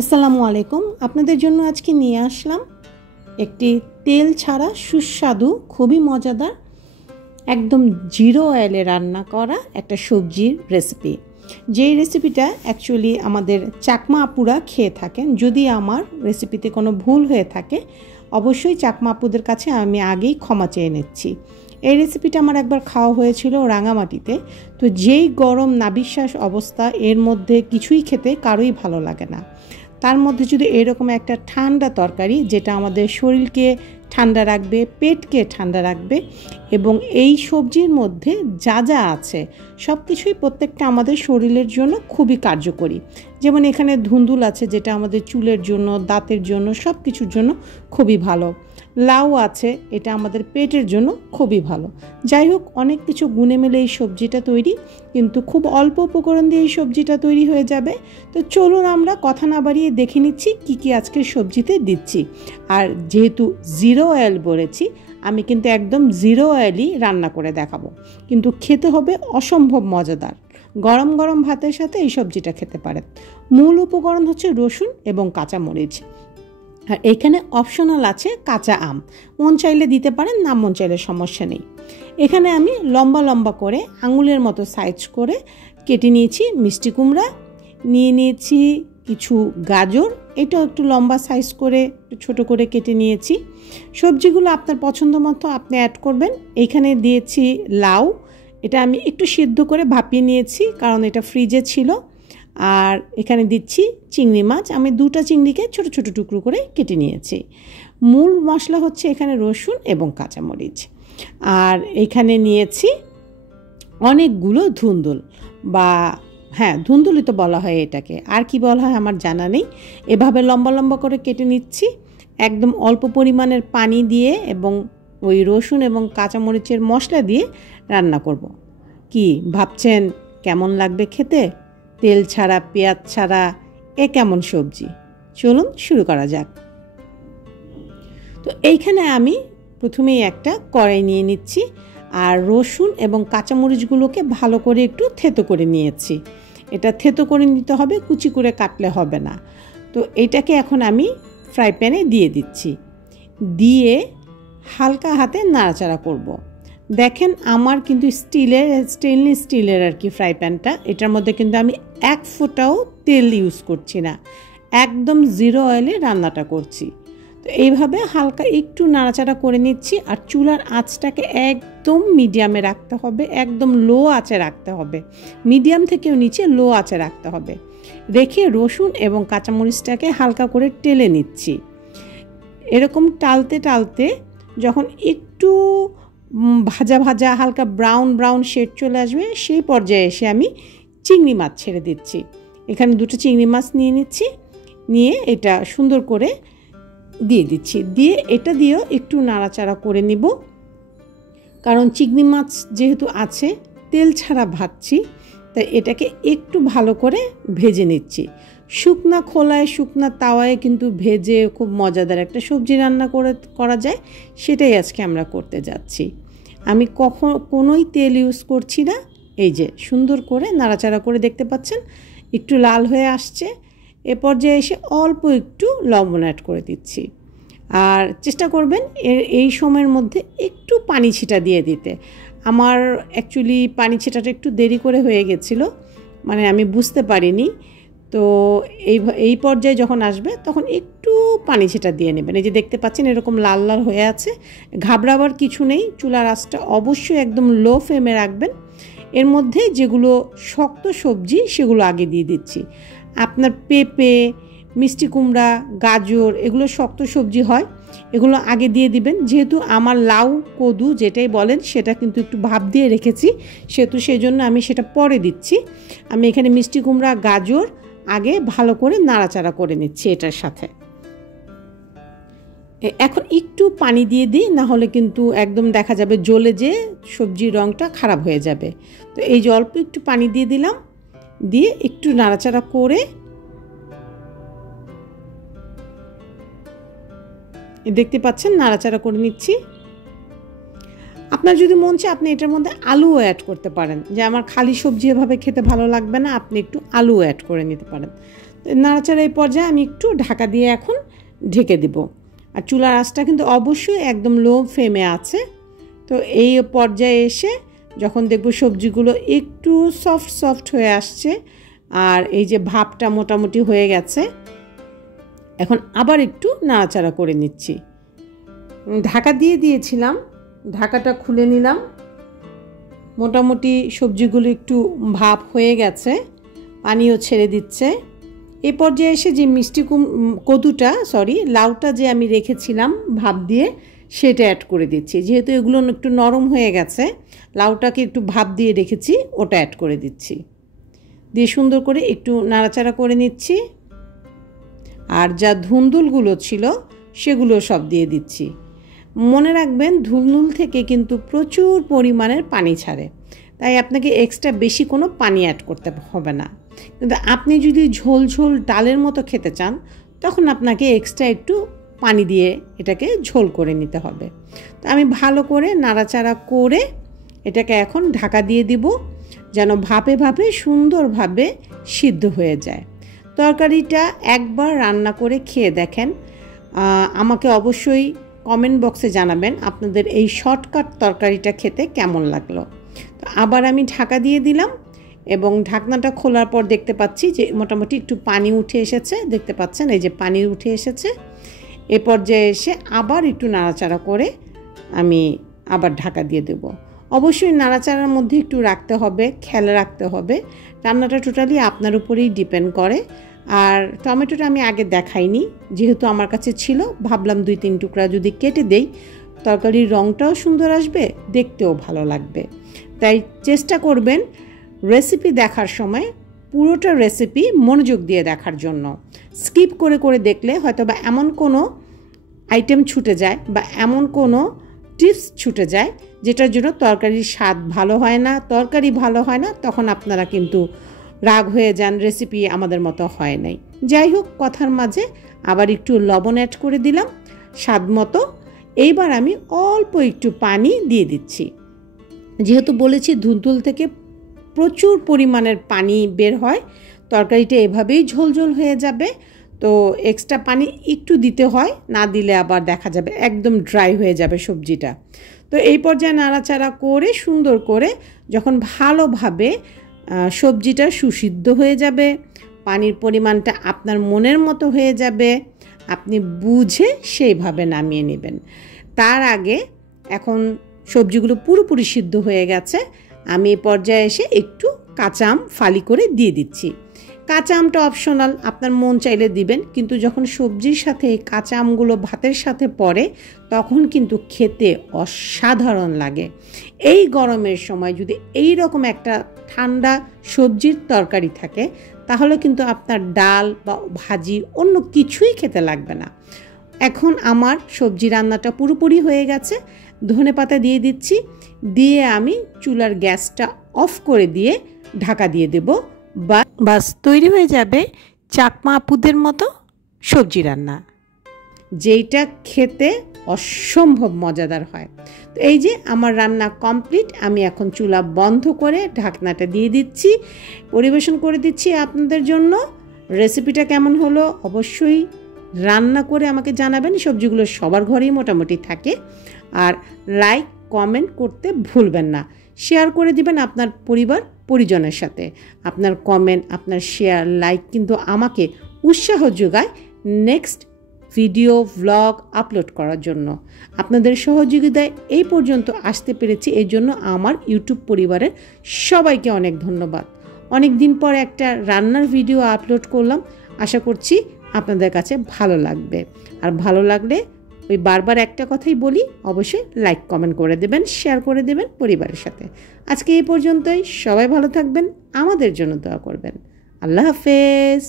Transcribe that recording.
আসসালামু আলাইকুম। আপনাদের জন্য আজকে নিয়ে আসলাম একটি তেল ছাড়া সুস্বাদু খুবই মজাদার একদম জিরো অয়েলে রান্না করা একটা সবজির রেসিপি। যেই রেসিপিটা অ্যাকচুয়ালি আমাদের চাকমা আপুরা খেয়ে থাকেন। যদি আমার রেসিপিতে কোনো ভুল হয়ে থাকে অবশ্যই চাকমা আপুদের কাছে আমি আগেই ক্ষমা চেয়ে নিচ্ছি। এই রেসিপিটা আমার একবার খাওয়া হয়েছিল রাঙামাটিতে। তো যেই গরম নাবিশ্বাস অবস্থা, এর মধ্যে কিছুই খেতে কারোই ভালো লাগে না। তার মধ্যে যদি এরকম একটা ঠান্ডা তরকারি যেটা আমাদের শরীরকে ঠান্ডা রাখবে, পেটকে ঠান্ডা রাখবে, এবং এই সবজির মধ্যে যা যা আছে সব কিছুই প্রত্যেকটা আমাদের শরীরের জন্য খুবই কার্যকরী। যেমন এখানে ধুন্দুল আছে যেটা আমাদের চুলের জন্য, দাঁতের জন্য, সব কিছুর জন্য খুবই ভালো। লাউ আছে, এটা আমাদের পেটের জন্য খুবই ভালো। যাই হোক, অনেক কিছু গুণে মিলে এই সবজিটা তৈরি, কিন্তু খুব অল্প উপকরণ দিয়ে এই সবজিটা তৈরি হয়ে যাবে। তো চলুন আমরা কথা না বাড়িয়ে দেখে নিচ্ছি কী কী আজকের সবজিতে দিচ্ছি। আর যেহেতু জিরো অয়েল বলেছি, আমি কিন্তু একদম জিরো অয়েলই রান্না করে দেখাবো, কিন্তু খেতে হবে অসম্ভব মজাদার। গরম গরম ভাতের সাথে এই সবজিটা খেতে পারেন। মূল উপকরণ হচ্ছে রসুন এবং কাঁচামরিচ। আর এখানে অপশনাল আছে কাঁচা আম, মন চাইলে দিতে পারেন, না মন চাইলে সমস্যা নেই। এখানে আমি লম্বা লম্বা করে আঙুলের মতো সাইজ করে কেটে নিয়েছি মিষ্টি কুমড়া, নিয়ে নিয়েছি কিছু গাজর, এটাও একটু লম্বা সাইজ করে ছোট করে কেটে নিয়েছি। সবজিগুলো আপনার পছন্দ মতো আপনি অ্যাড করবেন। এইখানে দিয়েছি লাউ, এটা আমি একটু সিদ্ধ করে ভাপিয়ে নিয়েছি কারণ এটা ফ্রিজে ছিল। আর এখানে দিচ্ছি চিংড়ি মাছ, আমি 2টা চিংড়িকে ছোট ছোট টুকরো করে কেটে নিয়েছি। মূল মশলা হচ্ছে এখানে রসুন এবং কাঁচামরিচ। আর এখানে নিয়েছি অনেকগুলো ধুন্দুল, বা হ্যাঁ ধুন্দুলই তো বলা হয় এটাকে, আর কি বলা হয় আমার জানা নেই। এভাবে লম্বা লম্বা করে কেটে নিচ্ছি একদম অল্প পরিমাণের পানি দিয়ে, এবং ওই রসুন এবং কাঁচামরিচের মশলা দিয়ে রান্না করব। কি ভাবছেন কেমন লাগবে খেতে? তেল ছাড়া, পেঁয়াজ ছাড়া এ কেমন সবজি? চলুন শুরু করা যাক। তো এইখানে আমি প্রথমেই একটা কড়াই নিয়ে নিচ্ছি, আর রসুন এবং কাঁচামরিচগুলোকে ভালো করে একটু থেতো করে নিয়েছি। এটা থেতো করে নিতে হবে, কুচি করে কাটলে হবে না। তো এটাকে এখন আমি ফ্রাই প্যানে দিয়ে দিচ্ছি, দিয়ে হালকা হাতে নাড়াচাড়া করব। দেখেন আমার কিন্তু স্টেনলেস স্টিলের আর কি ফ্রাই প্যানটা, এটার মধ্যে কিন্তু আমি 1 ফোঁটাও তেল ইউজ করছি না, একদম জিরো অয়েলে রান্নাটা করছি। তো এইভাবে হালকা একটু নাড়াচাড়া করে নিচ্ছি, আর চুলার আঁচটাকে একদম মিডিয়ামে রাখতে হবে, একদম লো আঁচে রাখতে হবে, মিডিয়াম থেকেও নিচে লো আঁচে রাখতে হবে। রেখে রসুন এবং কাঁচামরিচটাকে হালকা করে টেলে নিচ্ছি। এরকম টালতে টালতে যখন একটু ভাজা ভাজা হালকা ব্রাউন ব্রাউন শেড চলে আসবে, সেই পর্যায়ে এসে আমি চিংড়ি মাছ ছেড়ে দিচ্ছি। এখানে 2টো চিংড়ি মাছ নিয়ে নিচ্ছি, নিয়ে এটা সুন্দর করে দিয়ে দিচ্ছি। দিয়ে এটা দিয়েও একটু নাড়াচাড়া করে নিব, কারণ চিংড়ি মাছ যেহেতু আছে তেল ছাড়া ভাজছি, তাই এটাকে একটু ভালো করে ভেজে নিচ্ছি। শুকনা খোলায় শুকনা তাওয়ায় কিন্তু ভেজে খুব মজাদার একটা সবজি রান্না করা যায়, সেটাই আজকে আমরা করতে যাচ্ছি। আমি কোনোই তেল ইউজ করছি না। এই যে সুন্দর করে নাড়াচাড়া করে দেখতে পাচ্ছেন একটু লাল হয়ে আসছে। এ পর্যায়ে এসে অল্প একটু লবণ অ্যাড করে দিচ্ছি, আর চেষ্টা করবেন এই সময়ের মধ্যে একটু পানি ছিটা দিয়ে দিতে। আমার অ্যাকচুয়ালি পানি ছিটাটা একটু দেরি করে হয়ে গেছিলো, মানে আমি বুঝতে পারিনি। তো এই পর্যায়ে যখন আসবে তখন একটু পানি ছিটা দিয়ে নেবেন। এই যে দেখতে পাচ্ছেন এরকম লাল লাল হয়ে আছে, ঘাবড়াবার কিছু নেই। চুলার আঁচটা অবশ্যই একদম লো ফ্লেমে রাখবেন। এর মধ্যে যেগুলো শক্ত সবজি সেগুলো আগে দিয়ে দিচ্ছি। আপনার পেঁপে, মিষ্টি কুমড়া, গাজর এগুলো শক্ত সবজি হয়, এগুলো আগে দিয়ে দিবেন। যেহেতু আমার লাউ কদু যেটাই বলেন সেটা কিন্তু একটু ভাপ দিয়ে রেখেছি, সেহেতু সেই জন্য আমি সেটা পরে দিচ্ছি। আমি এখানে মিষ্টি কুমড়া, গাজর আগে ভালো করে নাড়াচাড়া করে নিচ্ছি এটার সাথে। এখন একটু পানি দিয়ে দিই, না হলে কিন্তু একদম দেখা যাবে জ্বলে যে সবজির রঙটা খারাপ হয়ে যাবে। তো এই যে অল্প একটু পানি দিয়ে দিলাম, দিয়ে একটু নাড়াচাড়া করে দেখতে পাচ্ছেন নাড়াচাড়া করে নিচ্ছি। আপনার যদি মন চায় আপনি এটার মধ্যে আলুও অ্যাড করতে পারেন, যে আমার খালি সবজি এভাবে খেতে ভালো লাগবে না, আপনি একটু আলু অ্যাড করে নিতে পারেন। নাড়াচাড়া এই পর্যায়ে আমি একটু ঢাকা দিয়ে এখন ঢেকে দেব। আর চুলার আঁচটা কিন্তু অবশ্যই একদম লো ফ্লেমে আছে। তো এই পর্যায়ে এসে যখন দেখব সবজিগুলো একটু সফট হয়ে আসছে আর এই যে ভাপটা মোটামুটি হয়ে গেছে, এখন আবার একটু নাড়াচাড়া করে নিচ্ছি। ঢাকা দিয়ে দিয়েছিলাম, ঢাকাটা খুলে নিলাম। মোটামুটি সবজিগুলো একটু ভাপ হয়ে গেছে, পানিও ছেড়ে দিচ্ছে। এই পর্যায়ে এসে যে লাউটা যে আমি রেখেছিলাম ভাপ দিয়ে, সেটা অ্যাড করে দিচ্ছি। যেহেতু এগুলো একটু নরম হয়ে গেছে, লাউটাকে একটু ভাপ দিয়ে রেখেছি, ওটা অ্যাড করে দিচ্ছি। দিয়ে সুন্দর করে একটু নাড়াচাড়া করে নিচ্ছি। আর যা ধুন্দুলগুলো ছিল সেগুলো সব দিয়ে দিচ্ছি। মনে রাখবেন ধুন্দুল থেকে কিন্তু প্রচুর পরিমাণের পানি ছাড়ে, তাই আপনাকে এক্সট্রা বেশি কোনো পানি অ্যাড করতে হবে না। কিন্তু আপনি যদি ঝোল ঝোল ডালের মতো খেতে চান, তখন আপনাকে এক্সট্রা একটু পানি দিয়ে এটাকে ঝোল করে নিতে হবে। তো আমি ভালো করে নাড়াচাড়া করে এটাকে এখন ঢাকা দিয়ে দিব, যেন ভাপে ভাপে সুন্দরভাবে সিদ্ধ হয়ে যায়। তরকারিটা একবার রান্না করে খেয়ে দেখেন, আমাকে অবশ্যই কমেন্ট বক্সে জানাবেন আপনাদের এই শর্টকাট তরকারিটা খেতে কেমন লাগলো। তো আবার আমি ঢাকা দিয়ে দিলাম এবং ঢাকনাটা খোলার পর দেখতে পাচ্ছি যে মোটামুটি একটু পানি উঠে এসেছে। দেখতে পাচ্ছেন এই যে পানি উঠে এসেছে। এ পর্যায়ে এসে আবার একটু নাড়াচাড়া করে আমি আবার ঢাকা দিয়ে দেব। অবশ্যই নাড়াচাড়ার মধ্যে একটু রাখতে হবে, খেয়াল রাখতে হবে। রান্নাটা টোটালি আপনার উপরেই ডিপেন্ড করে। আর টমেটোটা আমি আগে দেখাইনি, যেহেতু আমার কাছে ছিল, ভাবলাম 2-3 টুকরা যদি কেটে দেই তরকারির রঙটাও সুন্দর আসবে, দেখতেও ভালো লাগবে। তাই চেষ্টা করবেন রেসিপি দেখার সময় পুরোটা রেসিপি মনোযোগ দিয়ে দেখার জন্য। স্কিপ করে করে দেখলে হয়তো বা এমন কোনো আইটেম ছুটে যায় বা এমন কোনো টিপস ছুটে যায় যেটার জন্য তরকারির স্বাদ ভালো হয় না, তরকারি ভালো হয় না, তখন আপনারা কিন্তু রাগ হয়ে যান, রেসিপি আমাদের মতো হয় নাই। যাই হোক, কথার মাঝে আবার একটু লবণ অ্যাড করে দিলাম স্বাদ মতো। এইবার আমি অল্প একটু পানি দিয়ে দিচ্ছি। যেহেতু বলেছি ধুন্দুল থেকে প্রচুর পরিমাণের পানি বের হয়, তরকারিটা এভাবেই ঝোলঝোল হয়ে যাবে। তো এক্সট্রা পানি একটু দিতে হয়, না দিলে আবার দেখা যাবে একদম ড্রাই হয়ে যাবে সবজিটা। তো এই পর্যায়ে নাড়াচাড়া করে সুন্দর করে যখন ভালোভাবে সবজিটা সুসিদ্ধ হয়ে যাবে, পানির পরিমাণটা আপনার মনের মতো হয়ে যাবে, আপনি বুঝে সেইভাবে নামিয়ে নেবেন। তার আগে এখন সবজিগুলো পুরোপুরি সিদ্ধ হয়ে গেছে, আমি এই পর্যায়ে এসে একটু কাঁচা আম ফালি করে দিয়ে দিচ্ছি। কাঁচা আমটা অপশনাল, আপনার মন চাইলে দিবেন, কিন্তু যখন সবজির সাথে এই কাঁচা আমগুলো ভাতের সাথে পড়ে তখন কিন্তু খেতে অসাধারণ লাগে। এই গরমের সময় যদি এই রকম একটা ঠান্ডা সবজির তরকারি থাকে, তাহলে কিন্তু আপনার ডাল বা ভাজি অন্য কিছুই খেতে লাগবে না। এখন আমার সবজি রান্নাটা পুরোপুরি হয়ে গেছে। ধনেপাতা দিয়ে দিচ্ছি, দিয়ে আমি চুলার গ্যাসটা অফ করে দিয়ে ঢাকা দিয়ে দেব। বাস তৈরি হয়ে যাবে চাকমা আপুদের মতো সবজি রান্না, যেইটা খেতে অসম্ভব মজাদার হয়। তো এই যে আমার রান্না কমপ্লিট, আমি এখন চুলা বন্ধ করে ঢাকনাটা দিয়ে দিচ্ছি, পরিবেশন করে দিচ্ছি আপনাদের জন্য। রেসিপিটা কেমন হলো অবশ্যই রান্না করে আমাকে জানাবেন। সবজিগুলো সবার ঘরেই মোটামুটি থাকে। আর লাইক কমেন্ট করতে ভুলবেন না, শেয়ার করে দিবেন আপনার পরিবার পরিজনের সাথে। আপনার কমেন্ট, আপনার শেয়ার, লাইক কিন্তু আমাকে উৎসাহ যোগায় নেক্সট ভিডিও ব্লগ আপলোড করার জন্য। আপনাদের সহযোগিতায় এই পর্যন্ত আসতে পেরেছি, এই জন্য আমার ইউটিউব পরিবারের সবাইকে অনেক ধন্যবাদ। অনেক দিন পর একটা রান্নার ভিডিও আপলোড করলাম, আশা করছি আপনাদের কাছে ভালো লাগবে। আর ভালো লাগলে ওই বারবার একটা কথাই বলি, অবশ্যই লাইক কমেন্ট করে দেবেন, শেয়ার করে দেবেন পরিবারের সাথে। আজকে এই পর্যন্তই, সবাই ভালো থাকবেন, আমাদের জন্য দোয়া করবেন। আল্লাহ হাফেজ।